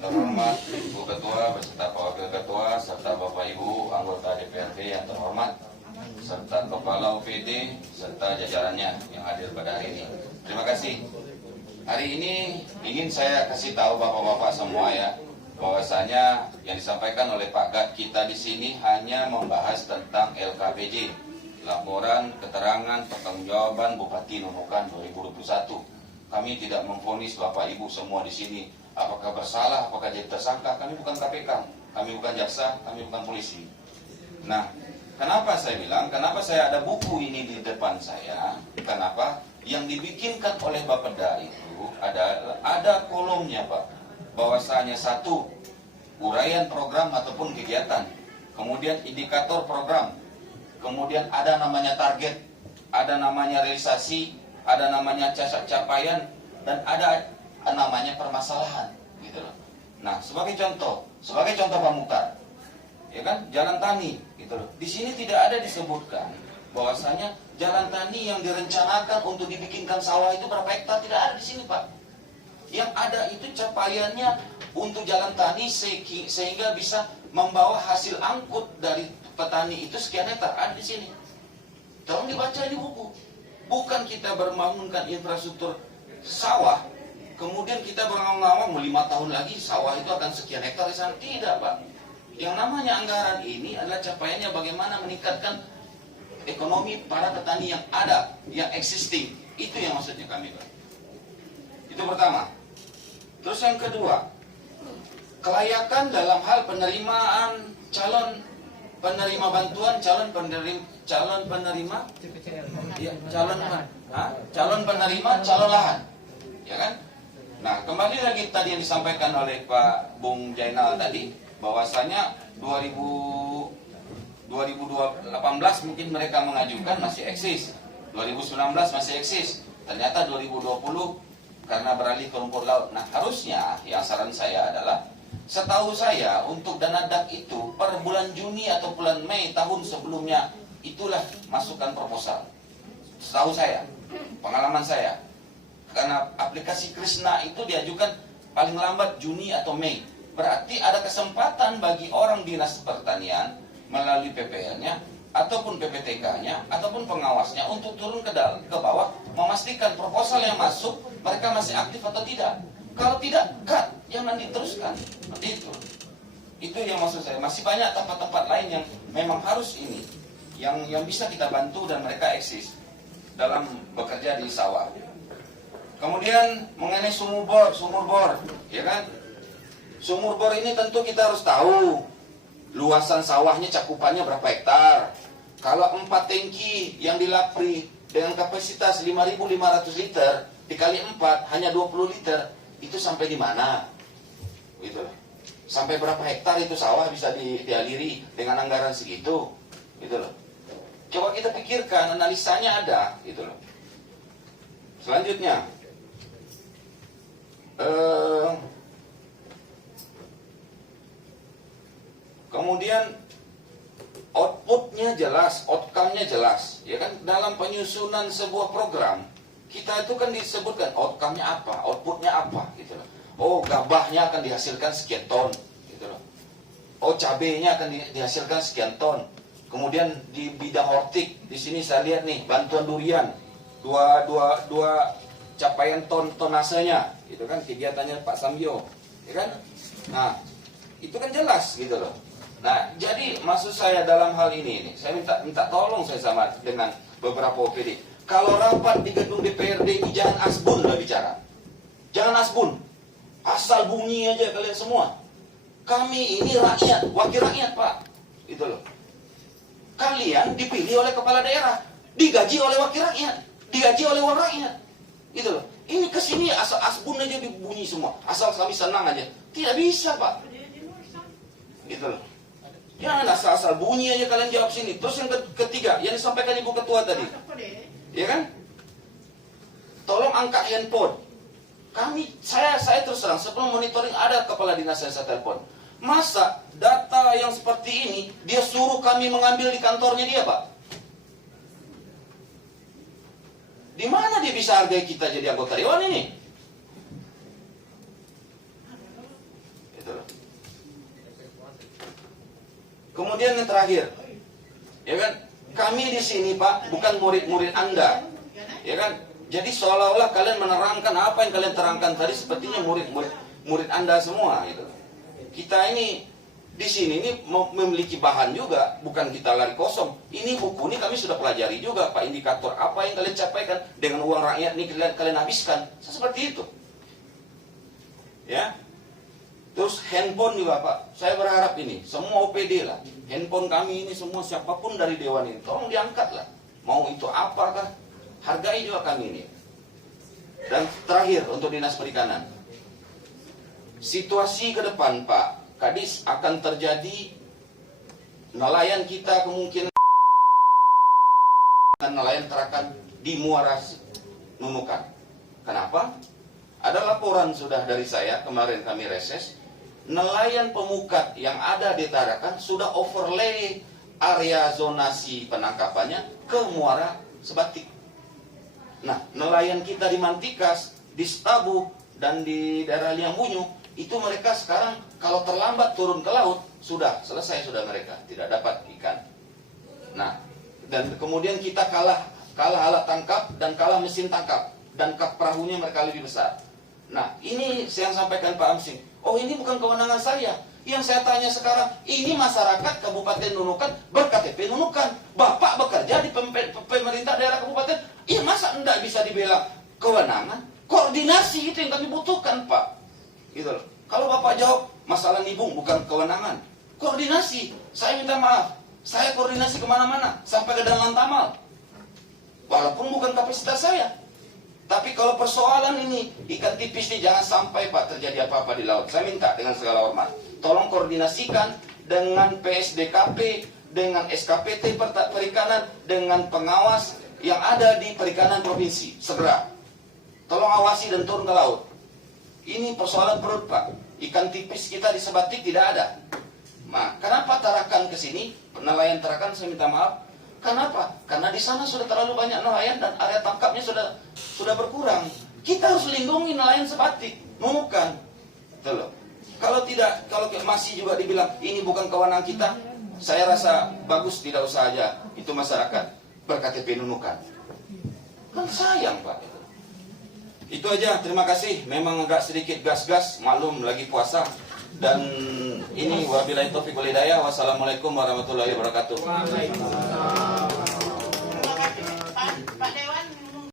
yang terhormat, Ibu Ketua beserta Pak Wakil Ketua, serta Bapak Ibu anggota DPRD yang terhormat, serta Kepala OPD, serta jajarannya yang hadir pada hari ini. Terima kasih. Hari ini ingin saya kasih tahu Bapak-Bapak semua ya, bahwasanya yang disampaikan oleh Pak Gad kita di sini hanya membahas tentang LKPJ, Laporan Keterangan Pertanggungjawaban Bupati Nunukan 2021. Kami tidak memvonis Bapak Ibu semua di sini apakah bersalah, apakah jadi tersangka. Kami bukan KPK, kami bukan jaksa, kami bukan polisi. Nah, kenapa saya bilang, kenapa saya ada buku ini di depan saya? Kenapa? Yang dibikinkan oleh Bapeda itu ada kolomnya, Pak. Bahwasanya satu, uraian program ataupun kegiatan. Kemudian indikator program. Kemudian ada namanya target, ada namanya realisasi, ada namanya capaian, dan ada namanya permasalahan, gitu loh. Nah, sebagai contoh Pak Mukhtar, ya kan, jalan tani, gitu loh. Di sini tidak ada disebutkan bahwasanya jalan tani yang direncanakan untuk dibikinkan sawah itu berapa hektar, tidak ada di sini, Pak. Yang ada itu capaiannya untuk jalan tani sehingga bisa membawa hasil angkut dari petani itu sekian hektar, ada di sini. Tolong dibaca ini buku. Bukan kita membangunkan infrastruktur sawah, kemudian kita berngawang-ngawang 5 tahun lagi sawah itu akan sekian hektar di sana. Tidak, Pak. Yang namanya anggaran ini adalah capaiannya bagaimana meningkatkan ekonomi para petani yang ada, yang existing. Itu yang maksudnya kami, Pak. Itu pertama. Terus yang kedua, kelayakan dalam hal penerimaan calon penerima bantuan, calon penerima ya, calon penerima calon lahan, ya kan? Nah, kembali lagi tadi yang disampaikan oleh Pak Bung Jainal tadi, bahwasanya 2018 mungkin mereka mengajukan masih eksis, 2019 masih eksis, ternyata 2020 karena beralih ke rumput laut. Nah, harusnya yang saran saya adalah, setahu saya untuk dana DAK itu per bulan Juni atau bulan Mei tahun sebelumnya itulah masukkan proposal. Setahu saya, pengalaman saya, karena aplikasi Krisna itu diajukan paling lambat Juni atau Mei. Berarti ada kesempatan bagi orang dinas pertanian melalui PPL-nya ataupun PPTK-nya ataupun pengawasnya untuk turun ke bawah, memastikan proposal yang masuk mereka masih aktif atau tidak. Kalau tidak, cut, jangan diteruskan. Itu yang maksud saya. Masih banyak tempat-tempat lain yang memang harus ini, yang bisa kita bantu dan mereka eksis dalam bekerja di sawah. Kemudian mengenai sumur bor, ya kan? Sumur bor ini tentu kita harus tahu luasan sawahnya, cakupannya berapa hektar. Kalau 4 tangki yang dilapri dengan kapasitas 5.500 liter dikali 4 hanya 20 liter, itu sampai di mana? Gitu loh. Sampai berapa hektar itu sawah bisa dialiri dengan anggaran segitu? Gitu loh. Coba kita pikirkan, analisanya ada, gitu loh. Selanjutnya, kemudian outputnya jelas, outcome-nya jelas, ya kan? Dalam penyusunan sebuah program, kita itu kan disebutkan outcome-nya apa, outputnya apa, gitu loh. Oh, gabahnya akan dihasilkan sekian ton, gitu loh. Oh, cabenya akan dihasilkan sekian ton. Kemudian di bidang hortik, di sini saya lihat nih bantuan durian, dua capaian tonasenya, gitu kan, kegiatannya Pak Sambio, ya kan? Nah, itu kan jelas, gitu loh. Nah, jadi maksud saya dalam hal ini saya minta tolong saya sama dengan beberapa OPD. Kalau rapat di gedung DPRD ini jangan asbun lah bicara. Jangan asbun. Asal bunyi aja kalian semua. Kami ini rakyat, wakil rakyat, Pak. Gitu loh. Kalian dipilih oleh kepala daerah, digaji oleh wakil rakyat, digaji oleh uang rakyat. Gitu loh. Ini kesini asal asbun aja bunyi semua. Asal kami senang aja. Tidak bisa, Pak. Gitu loh. Jangan asal-asal bunyi aja kalian jawab sini. Terus yang ketiga, yang disampaikan Ibu Ketua tadi, ya kan? Tolong angkat handphone. Saya terus terang sebelum monitoring ada kepala dinas saya telepon. Masa data yang seperti ini dia suruh kami mengambil di kantornya dia, Pak? Di mana dia bisa hargai kita jadi anggota dewan ini? Kemudian yang terakhir, ya kan, kami di sini Pak bukan murid-murid Anda, ya kan. Jadi seolah-olah kalian menerangkan apa yang kalian terangkan tadi sepertinya murid Anda semua gitu. Kita ini di sini ini memiliki bahan juga, bukan kita lari kosong. Ini buku ini kami sudah pelajari juga Pak, indikator apa yang kalian capaikan dengan uang rakyat ini kalian habiskan. Seperti itu. Ya. Terus handphone juga Pak, saya berharap ini semua OPD lah, handphone kami ini semua siapapun dari Dewan ini, tolong diangkat lah. Mau itu apakah, hargai juga kami ini. Dan terakhir untuk Dinas Perikanan, situasi ke depan Pak Kadis akan terjadi nelayan kita kemungkinan nelayan terakan di Muara Nunukan. Kenapa? Ada laporan sudah dari saya, kemarin kami reses, nelayan pemukat yang ada di Tarakan sudah overlay area zonasi penangkapannya ke Muara Sebatik. Nah, nelayan kita di Mantikas, di Stabu, dan di daerah Liambunyu, itu mereka sekarang kalau terlambat turun ke laut, sudah selesai sudah mereka, tidak dapat ikan. Nah, dan kemudian kita kalah alat tangkap dan kalah mesin tangkap, dan kap perahunya mereka lebih besar. Nah, ini yang sampaikan Pak Amsing. Oh, ini bukan kewenangan saya. Yang saya tanya sekarang, ini masyarakat Kabupaten Nunukan berKTP Nunukan. Bapak bekerja di pemerintah daerah kabupaten. Iya, masa enggak bisa dibilang kewenangan? Koordinasi itu yang kami butuhkan, Pak. Gitu loh. Kalau Bapak jawab, masalah nibung bukan kewenangan. Koordinasi. Saya minta maaf. Saya koordinasi kemana-mana. Sampai ke Danlan Tamal. Walaupun bukan kapasitas saya. Tapi kalau persoalan ini, ikan tipis ini jangan sampai Pak terjadi apa-apa di laut. Saya minta dengan segala hormat, tolong koordinasikan dengan PSDKP, dengan SKPT Perikanan, dengan pengawas yang ada di perikanan provinsi. Segera. Tolong awasi dan turun ke laut. Ini persoalan perut Pak. Ikan tipis kita di Sebatik tidak ada. Nah, kenapa Tarakan ke sini? Nelayan Tarakan saya minta maaf. Kenapa? Karena di sana sudah terlalu banyak nelayan dan area tangkapnya sudah berkurang. Kita harus lindungi nelayan Sebatik, Nunukan. Betul loh. Kalau tidak, kalau masih juga dibilang ini bukan kewenangan kita, saya rasa bagus tidak usah aja itu masyarakat berKTP Nunukan. Kan sayang Pak. Itu aja, terima kasih. Memang agak sedikit gas-gas, maklum lagi puasa. Dan ini wabillahi taufiq wal hidayah. Wassalamualaikum warahmatullahi wabarakatuh.